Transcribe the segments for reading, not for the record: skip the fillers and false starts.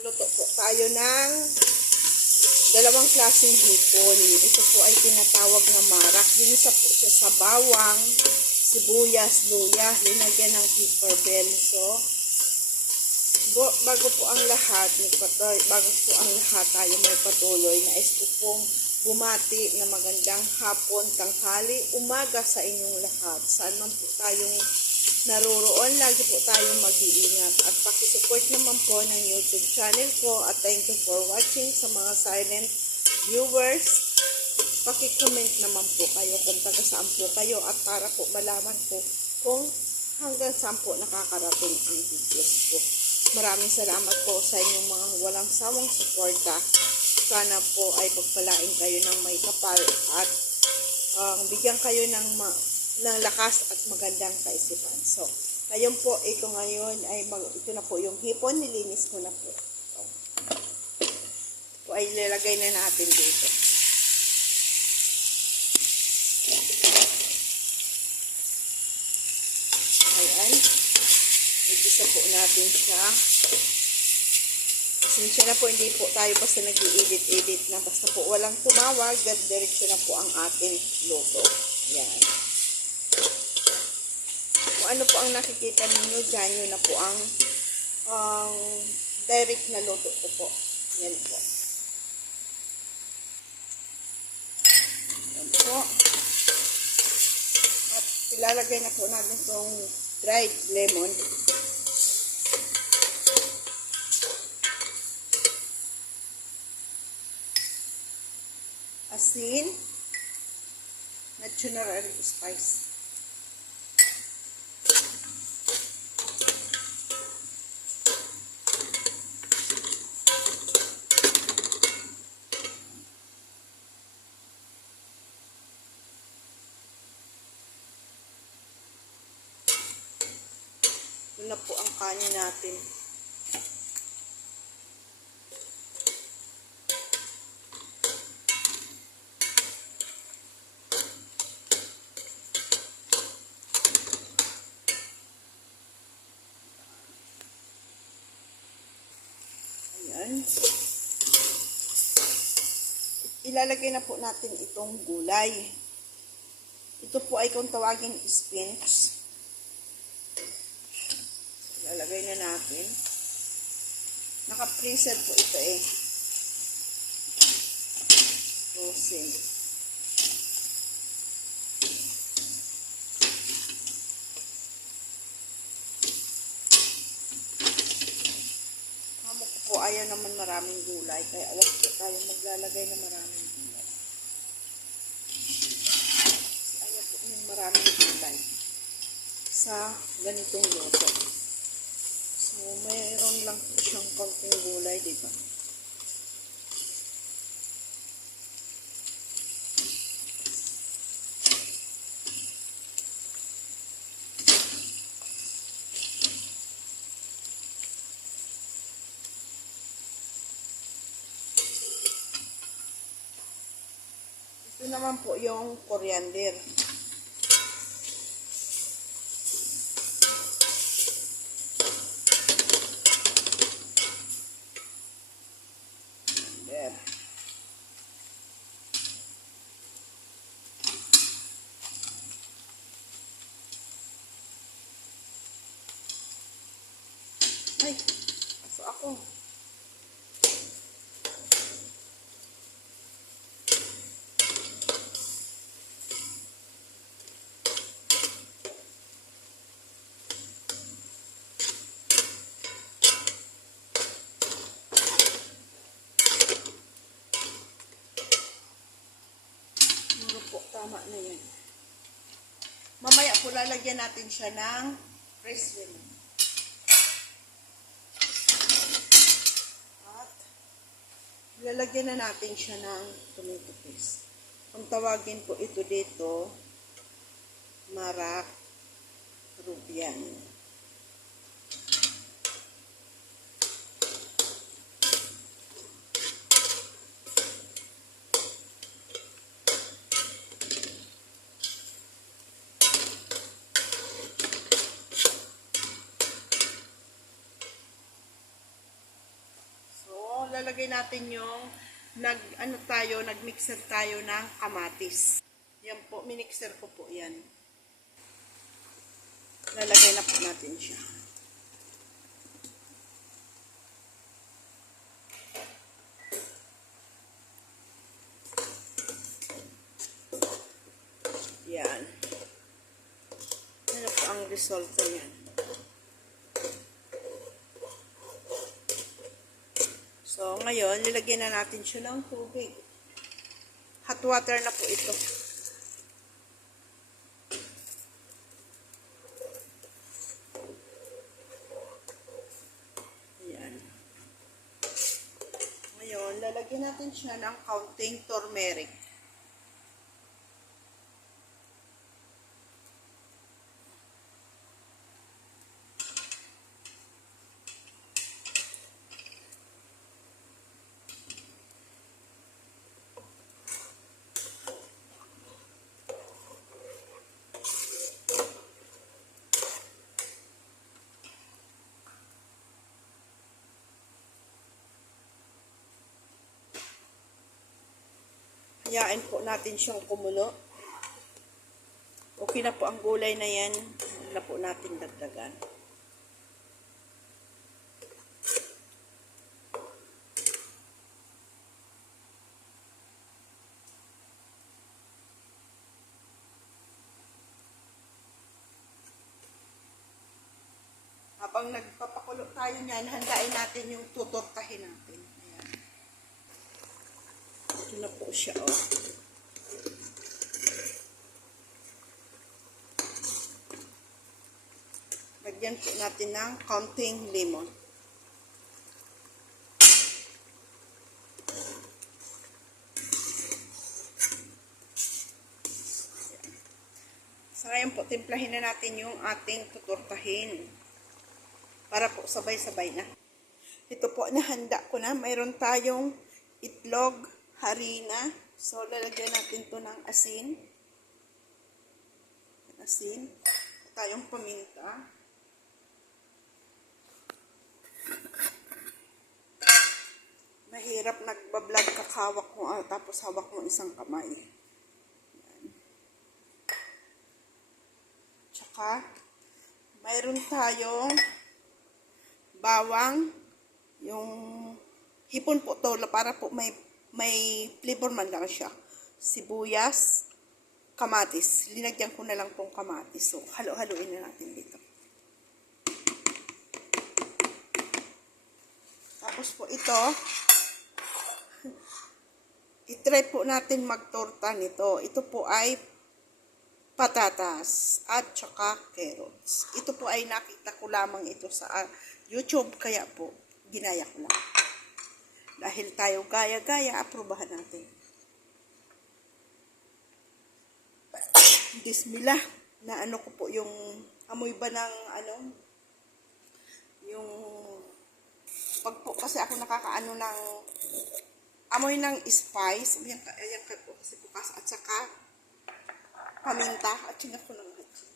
Luto po tayo ng dalawang klaseng hipon. Ito po ay tinatawag na marak. Ginisa po siya sa bawang, sibuyas, luya, linagyan ng pepper bell. So, bago po ang lahat tayo may patuloy, nais ko pong bumati na magandang hapon, tanghali, umaga sa inyong lahat. Saan man po tayong naroroon, lagi po tayong mag-iingat at pakisupport naman po ng YouTube channel ko at thank you for watching sa mga silent viewers. Paki-comment naman po kayo kung taga saan po kayo at para po malaman po kung hanggang saan po nakakarating ang videos ko. Maraming salamat po sa inyong mga walang sawang suporta. Sana po ay pagpalain kayo ng may kapal at bigyan kayo ng lakas at magandang kaisipan. So, ngayon po, ito na po yung hipon, nilinis ko na po. So, ito ay ilalagay na natin dito. Ayan. Igisa po natin siya. Sinsya na po, hindi po tayo basta nag-i-edit na. Basta po walang tumawag, diretso na po ang ating luto. Ayan. Kung ano po ang nakikita ninyo, dyan yun na po ang direct na luto ko po. Yan po. Yan po. At ilalagay na po natin itong dried lemon. Asin. Natural spice. Ito na po ang kanin natin. Ayan. Ilalagay na po natin itong gulay. Ito po ay kung tawagin spinach. Ilalagay na natin. Naka-freezer po ito eh. Frozen. Hamok ko po ayaw naman maraming gulay. Kaya awag po tayo maglalagay na maraming gulay. Ayaw po yung maraming gulay sa ganitong luto. So, mayroon lang po siyang konting gulay, diba? Ito naman po yung coriander. Ay, so ako. Tama na yan. Mamaya po lalagyan natin siya ng fresh lemon. At lalagyan na natin siya ng tomato paste. Kung tawagin po ito dito, marak rubian. lalagay natin yung nagmixer tayo ng kamatis. Yan po, minixer ko po yan. Lalagay na po natin siya. Yan. Ano po ang resulta yan? So, ngayon, nilagyan na natin siya ng tubig. Hot water na po ito. Ayan. Ngayon, lalagyan natin siya ng kaunting turmeric. Hayaan po natin siyang kumulo. Okay na po ang gulay na yan. Huwag na po natin dagdagan. Habang nagpapakulo tayo niyan, handain natin yung tutortahin natin. Ayan. Ito na po siya, oh. Lagyan po natin ng kaunting lemon. So, ngayon po, timplahin na natin yung ating tutortahin. Para po sabay-sabay na. Ito po, nahanda ko na. Mayroon tayong itlog, harina. So, lalagyan natin to ng asin. Asin. Tayong paminta. Mahirap nagbablog kakawak mo tapos hawak mo isang kamay. Yan. Tsaka, mayroon tayong bawang, yung hipon po to para po may flavor man lang siya. Sibuyas, kamatis. Linagyan ko na lang tong kamatis. So, halo-haloin na natin dito. Tapos po ito, itry po natin magtorta nito. Ito po ay patatas at saka carrots. Ito po ay nakita ko lamang ito sa YouTube, kaya po ginaya ko lang. Dahil tayo gaya-gaya, aprobahan natin. Bismillah, na ano ko po yung amoy ba ng yung pag po kasi ako nakakaano ng amoy ng spice, ayan po kasi bukas at saka paminta at sinak ko ng hatsi.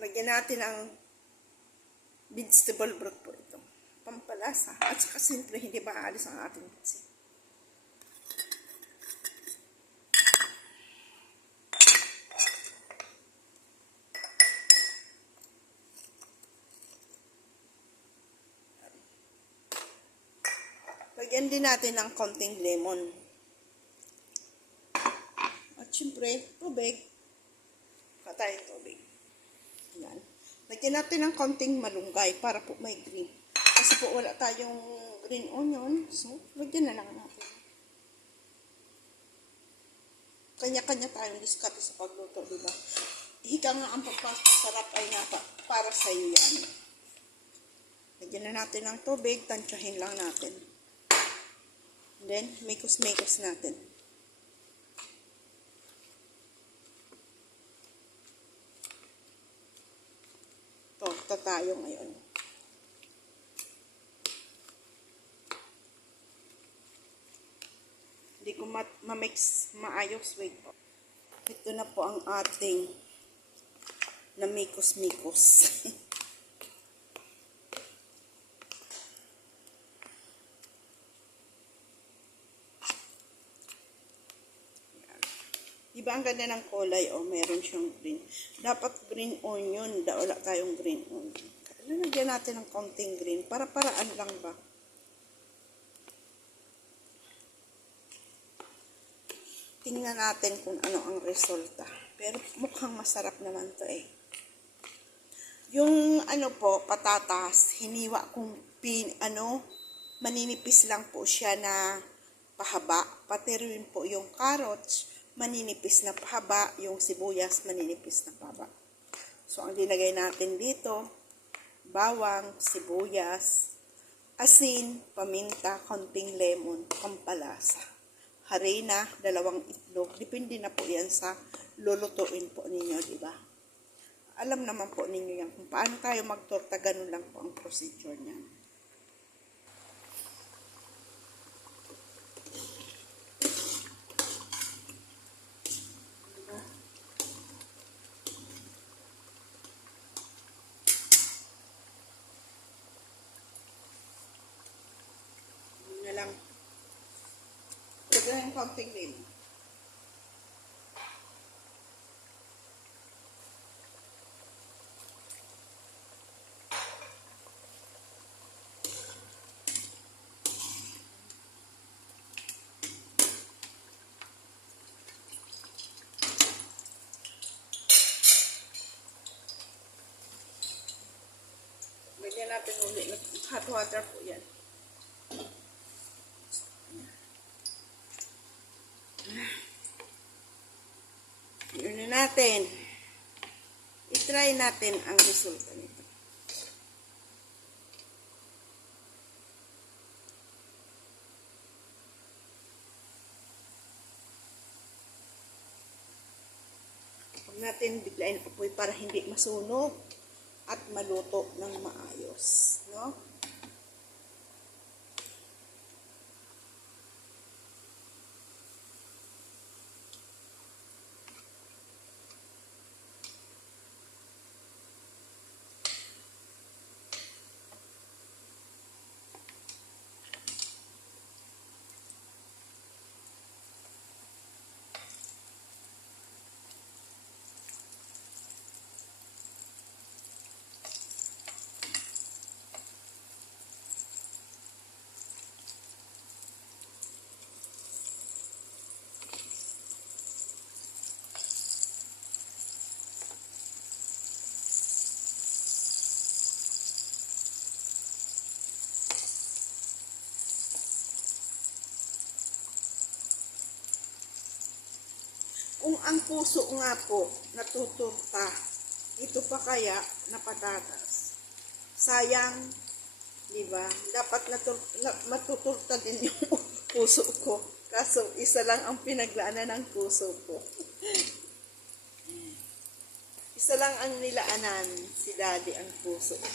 Lagyan natin ang vegetable broth po ito. Pampalasa. At saka siyempre hindi maalis ang ating hatsi. Lagyan din natin ng konting lemon. At siyempre, tubig. Patay tubig. Yan. Lagyan natin ng konting malunggay para po may green. Kasi po wala tayong green onion. So, lagyan na lang natin. Kanya-kanya tayong diskarte sa pagluto, diba? Hika nga ang pagpapasarap ay para sa iyo yan. Lagyan na natin ng tubig. Tansyahin lang natin. Then, mikos-mikos natin. Torta tayo ngayon. Hindi ko ma-mix maayos. Wait po. Ito na po ang ating na mikos-mikos. Diba ang ganda ng kulay? O, meron siyang green. Dapat green onion. Wala tayong green onion. Lalagyan natin ng konting green. Para-paraan lang ba? Tingnan natin kung ano ang resulta. Pero mukhang masarap naman to eh. Yung ano po, patatas, hiniwa kong maninipis lang po siya na pahaba. Pati rin po yung carrots, maninipis na pahaba. Yung sibuyas, maninipis na pahaba. So, ang dinagay natin dito, bawang, sibuyas, asin, paminta, konting lemon, pampalasa. Harina, 2 itlog. Depende na po yan sa lulutuin po ninyo, di ba? Alam naman po ninyo yan kung paano tayo magtorta, ganun lang po ang procedure niya. Yun na lang. Lagyan ng konting lemon. Lagyan natin ulit ng hot water po yan. Yun na natin. I-try natin ang resulta nito. Huwag natin biglain apoy para hindi masunog at maluto ng maayos, no? Kung ang puso nga po natuturta, ito pa kaya na patatas. Sayang, di ba? Dapat matuturta din yung puso ko. Kaso isa lang ang pinaglaanan ng puso ko. Isa lang ang nilaanan, si Daddy ang puso ko.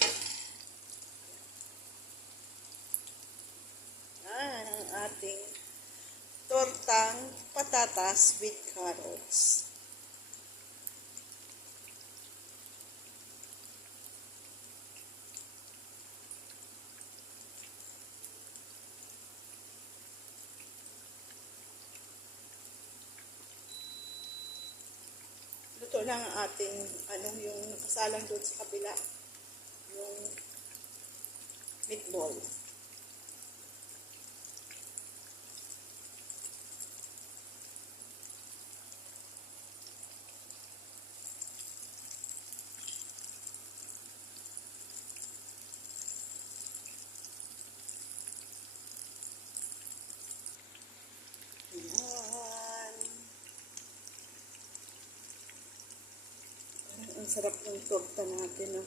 Ang ating tortang patatas with carrots. Luto lang ang ating, yung nakasalang doon sa kabila, yung meatball. Ang sarap ng torta natin, no?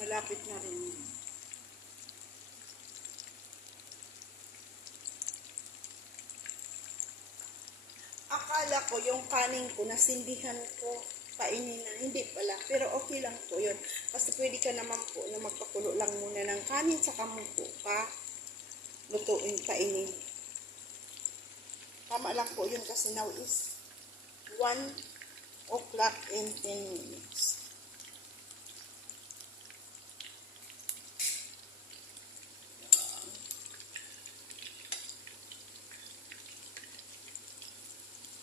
Malapit na rin. akala ko yung kanin ko, nasindihan ko, kainin na. Hindi pala. Pero okay lang po yun. Kasi pwede ka naman po na magpakulo lang muna ng kanin sa kamupo pa. Lutuin, kainin. Tama lang po yun kasi now is 1 o'clock and 10 minutes.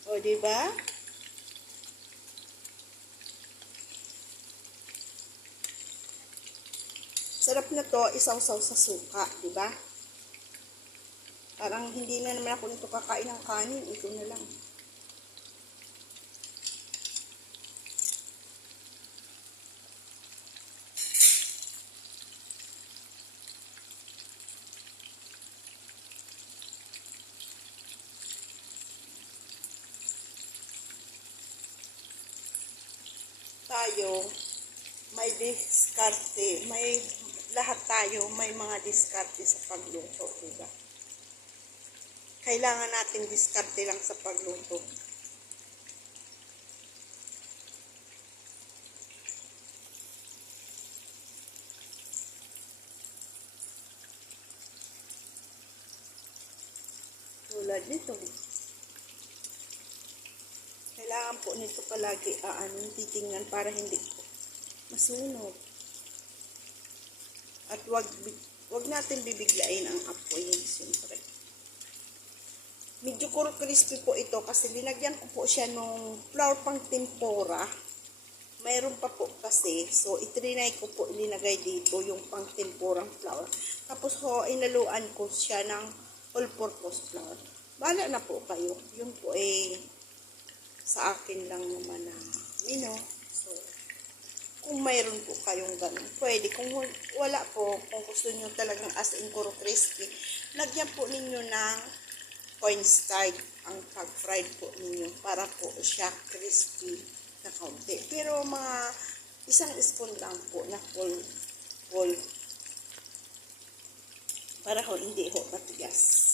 O, diba? Sarap na to, isawsaw sa suka, diba? Parang hindi na naman ako nito kakain ng kanin, ito na lang. Tayo, may diskarte, lahat tayo may mga diskarte sa pagluto, diba? Kailangan natin diskarte lang sa pagluto. Tulad nito. Kailangan po nito palagi titingnan para hindi po masunog. At wag natin bibiglain ang apoy, siyempre. Medyo crispy po ito kasi linagyan ko po siya nung flour pang tempura. Mayroon pa po kasi, so itrinay ko po ilinagay dito yung pang tempurang flour. Tapos inaluan ko siya ng all-purpose flour. Bahala na po kayo. Yun po sa akin lang naman na So, kung mayroon po kayong ganun, pwede. Kung wala po, kung gusto niyo talagang as in crispy, lagyan po ninyo ng cornstarch ang pag-fried po ninyo para po siya crispy na kaunti. Pero mga isang spoon lang po na full para hindi matigas.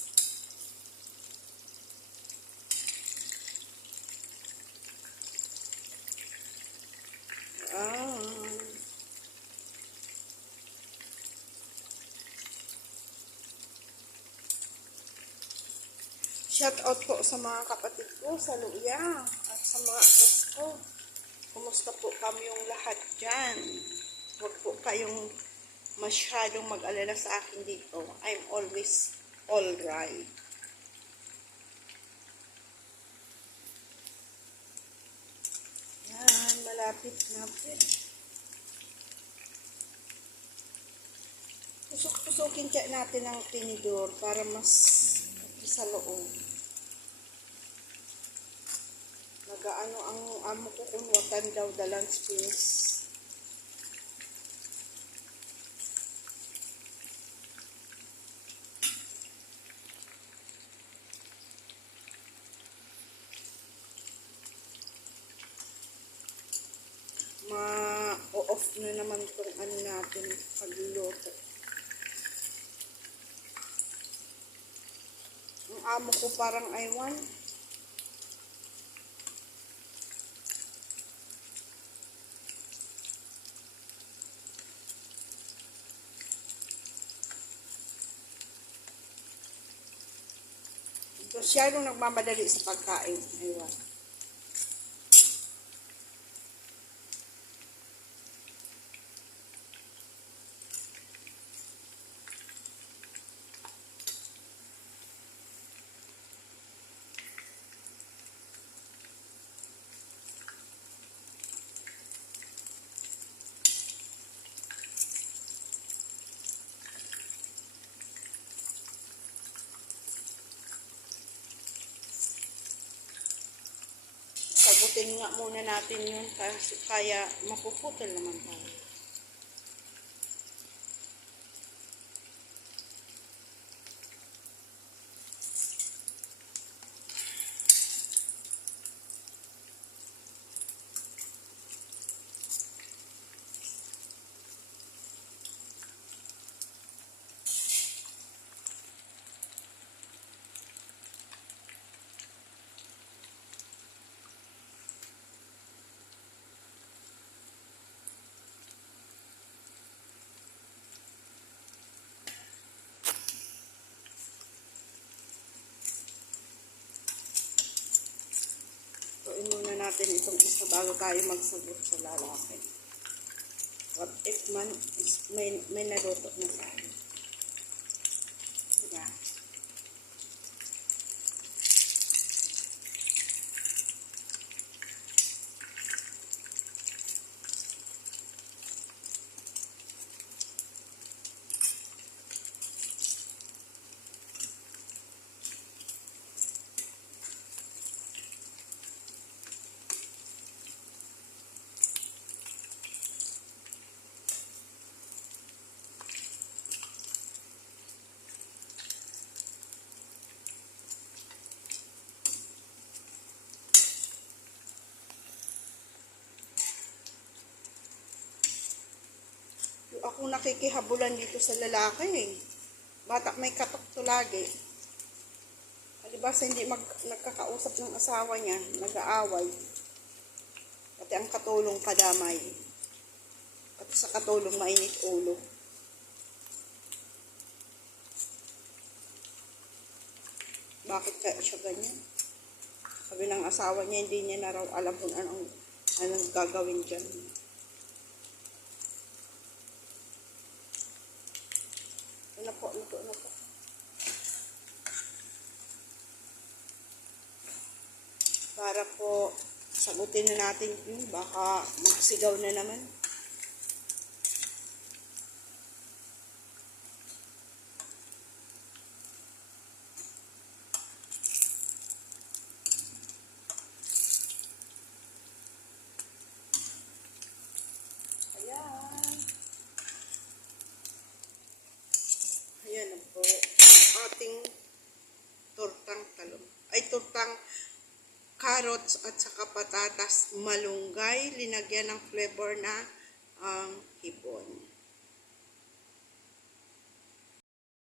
Shout out po sa mga kapatid ko sa Luya at sa mga akas ko. Kumusta po kami yung lahat dyan? Huwag po kayong masyadong mag-alala sa akin dito. I'm always alright. Yan, malapit na po. Pusok-pusokin natin ang tinidor para mas sa loob. Nagaano ang amo ko kung watan daw the lunch piece. Ma-off na naman itong natin pagluluto. Ang amo ko parang aywan. Siya nung nagmamadali sa pagkain. Aywan. Sagutin nga muna natin yun kasi kaya mapuputol naman tayo. natin itong isa bago tayo magsagot sa lalaki. What if man may naluto na tayo? Diba? Ako nakikihabulan dito sa lalaki eh. Bata may katok to lagi. Alibasa hindi nagkakausap ng asawa niya, nag-aaway. Pati ang katulong kadamay. Pati sa katulong mainit ulo. Bakit kaya siya ganyan? Sabi ng asawa niya, hindi niya na raw alam kung anong gagawin dyan. Luto na po. Para po sagutin na natin yun, baka magsigaw na naman. Ayan na po ang ating tortang talong. Ay, tortang carrots at saka patatas malunggay. Linagyan ng flavor na hipon.